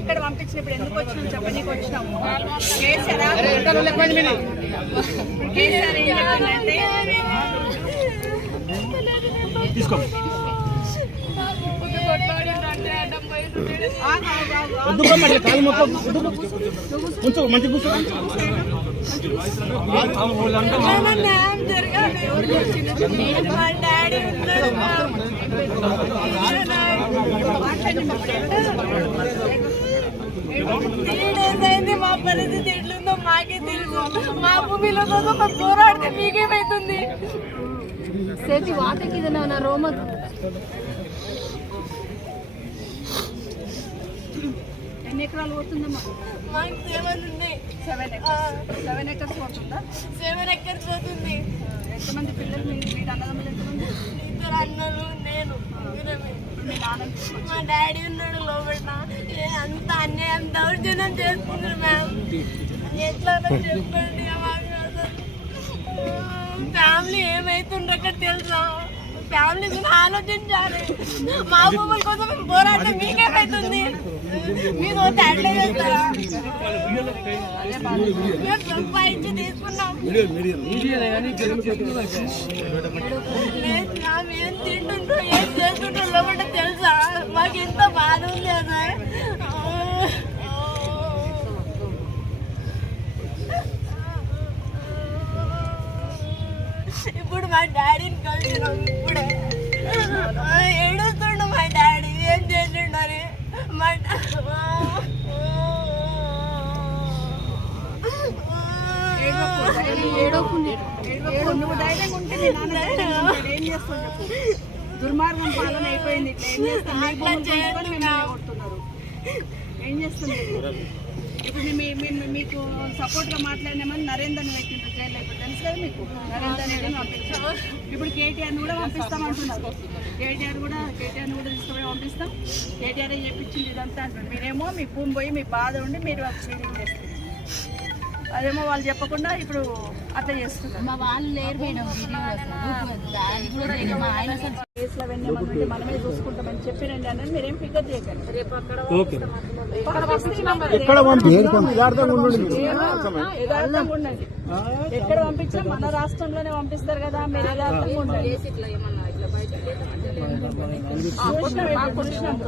ఎక్కడ పంపించినప్పుడు ఎందుకు వచ్చినాం చెప్పనీకి వచ్చినాము. కేసీఆర్ ఏం చెప్పిందంటే మా పరిస్థితి ఎట్లుందో మాకే తెలుసు. మా భూమిలో కోసం పోరాడితే మీకేమైతుంది? సేతి వాటకి నా రోమ ఎన్ని ఎకరాలు పోతుందమ్మా? మాకు 7 ఉంది. 7 ఎకర్స్ పోతుందా? 7 ఎకర్స్ పోతుంది. ఎంతమంది పిల్లలు? మీరు అన్నదమ్ములు ఎంతమంది? 2 అన్నలు, నేను. మీ నాన్న మా డాడీ ఉన్నాడు లోపల. అంత అన్యాయం దౌర్జన్యం చేసుకున్నారు మ్యామ్. ఎట్లా చెప్పండి. ఫ్యామిలీ ఏమైతుండ్రు అక్కడ తెలుసా? ఫ్యామిలీ ఆలోచించాలి. మా భూముల కోసం మేము పోరాటం మీకేమైతుంది? మీరు అట్లా చేస్తారా? సంపాదించి తీసుకున్నాం. ఏం తింటుండ్రో ఏం చేస్తుండ్రో లోపల తెలుసా? మాకు ఎంత బాధ ఉంది సార్. ఇప్పుడు మా డాడీని కలిసినాం. ఇప్పుడే ఏడుస్తుండు మా డాడీ. ఏం చేసిండని నువ్వు ధైర్యంగా ఉంటే ఏం చేస్తావు చెప్పు. దుర్మార్గం పాలన అయిపోయింది. ఇట్లా ఏం చేస్తుంది? ఇప్పుడు మీకు సపోర్ట్ గా మాట్లాడినామని నరేందర్ని పెట్టిండ్రు జైల్లో. ఇప్పుడు తెలుసు కదా మీకు. నరేందర్ పంపించాం. ఇప్పుడు కేటీఆర్ని కూడా పంపిస్తాం అంటున్నారు. కేటీఆర్ని కూడా తీసుకుపోయి పంపిస్తాం. కేటీఆర్ చెప్పించింది ఇదంతా అంటున్నారు. మీరేమో మీ భూమి పోయి మీ బాధ ఉండి మీరు ఫీలింగ్ చేస్తారు. అదేమో వాళ్ళు చెప్పకుండా ఇప్పుడు అట్లా చేస్తున్నారు. మా వాళ్ళు లేరు మేడం. కేసులో వెన్నమంటే మనమే చూసుకుంటామని చెప్పినండి అన్నది మీరేం ఫిగర్ చేయకండి. రేపు యథార్థంగా ఉండండి. ఎక్కడ పంపించినా మన రాష్ట్రంలోనే పంపిస్తారు కదా. మీరు యథార్థంగా ఉండండి.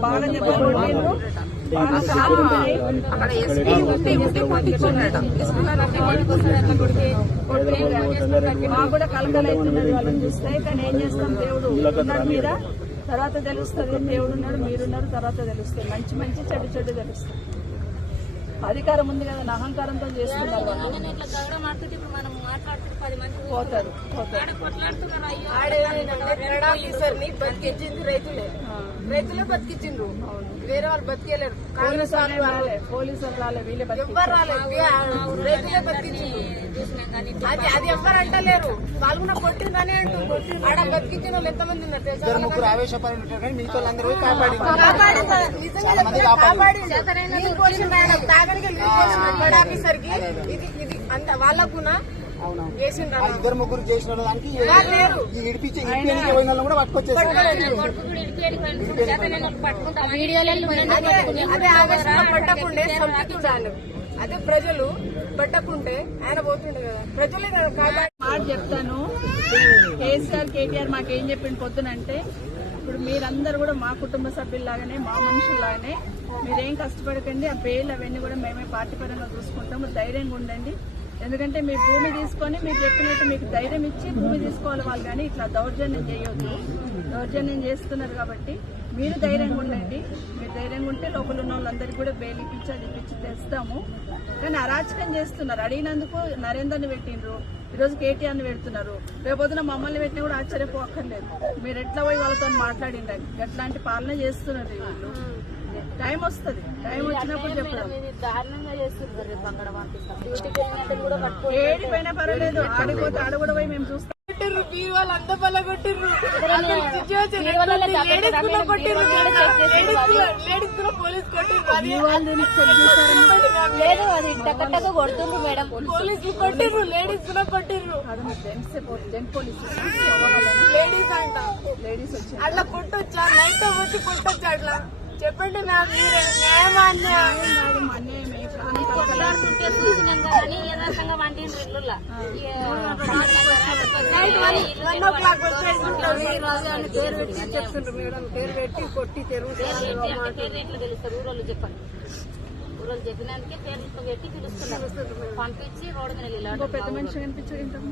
బాగా చెప్పారు. మాకు కూడా కలకలవుతున్నది వాళ్ళని చూస్తే. కానీ ఏం చేస్తాం, దేవుడు ఉన్నాడు మీద. తర్వాత తెలుస్తుంది దేవుడు ఉన్నాడు, మీరున్నారు. తర్వాత తెలుస్తుంది మంచి మంచి చెడు చెడు తెలుస్తుంది. అధికారం ఉంది కదా, అహంకారంతో చేస్తున్నారు. పోతారు. బతికించింది రైతులే బతికించిండ్రు. వేరే వాళ్ళు బతికేలేరు. పోలీసు రాలే, వీళ్ళే ఎవ్వరు రాలేదు. రైతులే బతికించిండ్రు. అది ఎవ్వరు అంటలేరు. వాళ్ళు కూడా కొట్టిందని అంటూ ఆడ బతికించిన వాళ్ళు ఎంతమంది ఉన్నారు? ఆఫీసర్ కి ఇది అంత వాళ్ళకున్నా 2 ముగ్గురు చేసిన దానికి కూడా పట్టుకొచ్చేది. అదే ఆవేశంగా పట్టకుండే చంపుతుండాలి. అదే ప్రజలు పట్టకుంటే ఆయన పోతుండే కదా. ప్రజలే మాట చెప్తాను. కేసీఆర్ కేటీఆర్ మాకేం చెప్పింది పొద్దునంటే, ఇప్పుడు మీరందరూ కూడా మా కుటుంబ సభ్యుల్లాగానే, మా మనుషుల్లాగానే మీరేం కష్టపడకండి. ఆ బెయిల్ అవన్నీ కూడా మేమే పార్టీ పరంగా చూసుకుంటాము. ధైర్యంగా ఉండండి. ఎందుకంటే మీ భూమి తీసుకొని మీకు చెప్పినట్టు మీకు ధైర్యం ఇచ్చి భూమి తీసుకోవాలి వాళ్ళు. కానీ ఇట్లా దౌర్జన్యం చేయొద్దు. దౌర్జన్యం చేస్తున్నారు కాబట్టి మీరు ధైర్యంగా ఉండండి. మీరు ధైర్యంగా ఉంటే లోపల ఉన్న వాళ్ళందరికీ కూడా బెయిల్ ఇప్పించి అది ఇప్పించి తెస్తాము. కానీ అరాచకం చేస్తున్నారు. అడిగినందుకు నరేందర్ని పెట్టిండ్రు, ఈరోజు కేటీఆర్ని పెడుతున్నారు. రేపొద్దున మమ్మల్ని పెట్టినా కూడా ఆశ్చర్యపోక్కర్లేదు. మీరు ఎట్లా పోయి వాళ్ళతో మాట్లాడిండండి. ఎట్లాంటి పాలన చేస్తున్నారు వీళ్ళు. టైం వస్తుంది. టైం వచ్చినప్పుడు చెప్పడం. ఏడిపోయినా పర్వాలేదు. ఆడిపోతే ఆడ కూడా పోయి మేము చూస్తాం. వాళ్ళు అంత బల్ల కొట్టిర్రు. Police కొడుతుండ్రు madam. పోలీసులు కొట్టిర్రు, లేడీస్ కూడా కొట్టిర్రు. లేడీస్ అంట. అట్లా కొట్టొచ్చా? నైట్ వచ్చి కొట్టొచ్చా? అట్లా చెప్పండి మ్యామ్, మీరే న్యాయం అన్యాయం. కాదు, మా అన్యాయమే. ప్రాణం కొట్లాడుతుంటే చూసినాం కానీ యథార్థంగా వంటిండ్రు ఇల్లులా. నైట్ 1 o'clock వస్తే ఉంటుంది. పేరు పెట్టి చెప్తుండ్రు మేడం, పేరు పెట్టి కొట్టి తెలుగుతారు. పేరు తెలుస్తారు ఊరోళ్ళు చెప్పండి. ఊరోళ్ళు చెప్పినందుకే పేర్లు పెట్టి పిలుస్తున్నారు. పంపించి రోడ్డు మీద ఇంకో పెద్ద మనిషి కనిపించారు ఇంతకు